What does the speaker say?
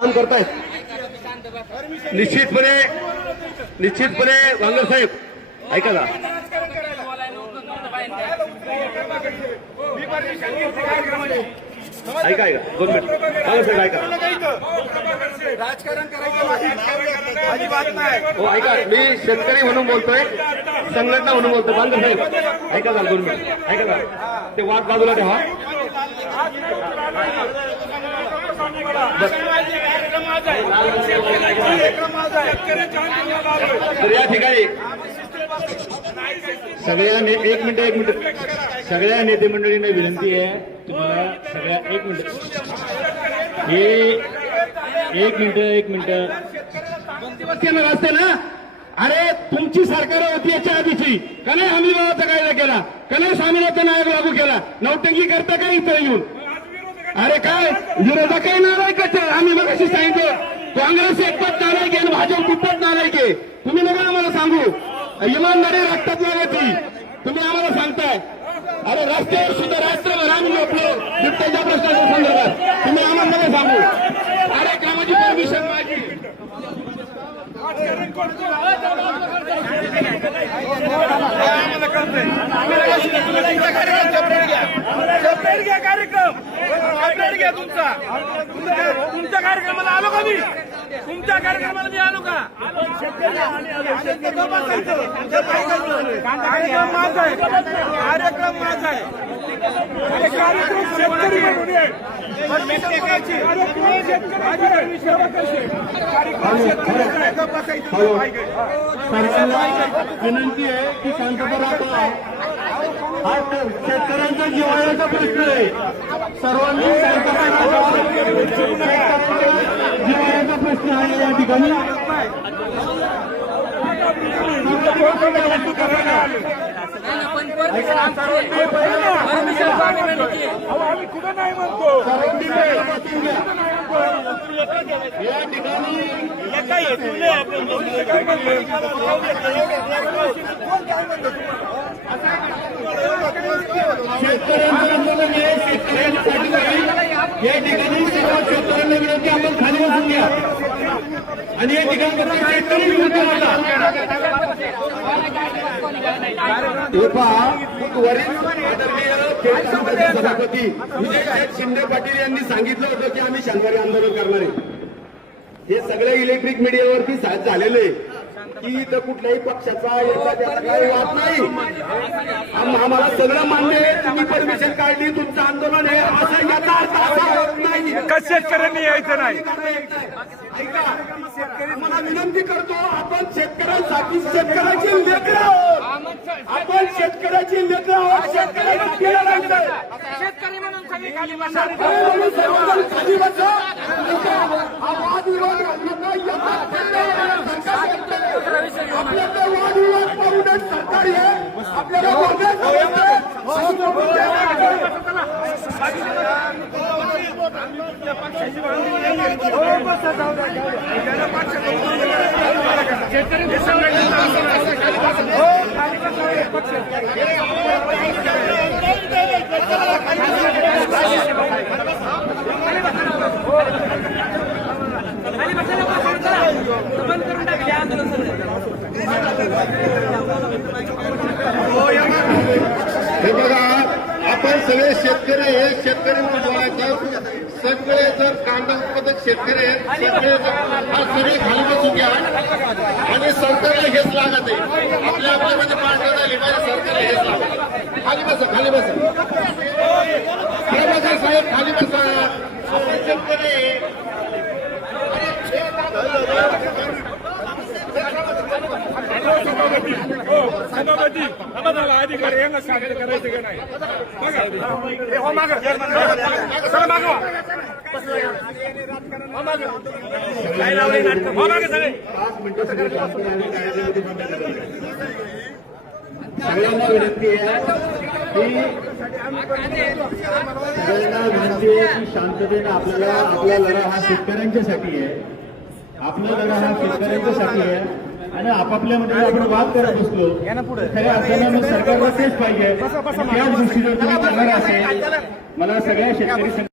काम करतायत. निश्चितपणे वांगर साहेब ऐका ना, ऐका 2 मिनिट वांगर साहेब ऐका. राजकारण करायचं अजिबात नाही. हो ऐका, मी शेतकरी म्हणून बोलतोय, संघटना म्हणून बोलतोय. वांगर साहेब ऐका ना 2 मिनिट ऐका ना, ते वाद बाजूला ठेवा. तर या ठिकाणी एक मिनिट सगळ्या नेते मंडळींना विनंती आहे, तुम्हाला सगळ्या एक मिनिट असते ना. अरे तुमची सरकार होती याच्या आधीची, का नाही हमी भावाचा कायदा केला, का नाही स्वामीनाथन आयोग लागू केला, नौटंकी करता का इथं येऊन. अरे काय विरोधकही नालायकच आहे. आम्ही मग अशी सांगितलं, काँग्रेस एकपट नालायक आहे, भाजप दुप्पट नालायक आहे. तुम्ही नका आम्हाला सांगू, इमानदारी रक्तात लागायची तुम्ही आम्हाला सांगताय. अरे रस्त्यावर सुद्धा रात्रभर आम्ही झोपलो बिबट्याच्या प्रश्नाच्या संदर्भात, तुम्ही आम्हाला नका सांगू. अरे कामाची परमिशन माझी. तुमच्या कार्यक्रमाला आलो का मी? तुमच्या कार्यक्रमाला मी आलो का? कार्यक्रम माझा आहे, कार्यक्रम माझा आहे. शेतकरी विनंती आहे की शांतता राखा. हा शेतकऱ्यांचा जिव्हाळ्याचा प्रश्न आहे. सर्वांनी शांतता राखा. जिव्हाळ्याचा प्रश्न आहे या ठिकाणी. आम्ही कुठं नाही म्हणतो. या ठिकाणी शेतकऱ्यांचं आंदोलन आहे, शेतकऱ्यांसाठी नाही. या ठिकाणी सर्व शेतकऱ्यांना विनंती, आपण खाली बसून घ्या आणि या ठिकाणी शेतकरी विनंती सभापती विजय शिंदे पाटील यांनी सांगितलं होतं की आम्ही शांतताई आंदोलन करणार आहे. हे सगळं इलेक्ट्रिक मीडियावरती झालेलं आहे की इथं कुठल्याही पक्षाचा याचा त्याचा काही वाद नाही. आम्हाला सगळं मान्य आहे, तुम्ही परमिशन काढली, तुमचं आंदोलन आहे, असं याचा अर्थ असा होत नाही का शेतकऱ्यांनी यायचं नाही. ऐका, आम्हाला विनंती करतो, आपण शेतकऱ्यांसाठी शेतकऱ्याची लेकरं आहोत. आपण शेतकऱ्याची लेकरं आहोत. शेतकऱ्यासाठी लढायचं. शेतकरी म्हणून सगळी खाली बसा. खाली बसा. हा वादविवाद आपल्याकडे वादविवाद पाहू नये. सरकार आहे आपल्याला हे बघा, आपण सगळे शेतकरी हे शेतकरी म्हणून बोलायचं. सगळे जर कांदा उत्पादक शेतकरी आहेत, सगळे सगळे खाली बसून घ्या आणि सरकारला हेच लागत आहे. आपल्यामध्ये पार्टी झाली पाहिजे, सरकारला हेच लागत. खाली बसा, खाली बसा, खाली बसा साहेब, खाली बसा. आपण शेतकरी सभापती आम्हाला अधिकारी यांना शांत करायचं का नाही. सगळ्यांना विनंती आहे की शांततेने आपला लढा हा शेतकऱ्यांच्यासाठी आहे. आपला लढा हा शेतकऱ्यांच्यासाठी आहे आणि आपापल्यामध्ये आपण वाद करत असतो. खऱ्या अर्थानं सरकारला तेच पाहिजे. त्याच गोष्टी जर तुम्ही करणार असेल, मला सगळ्या शेतकरी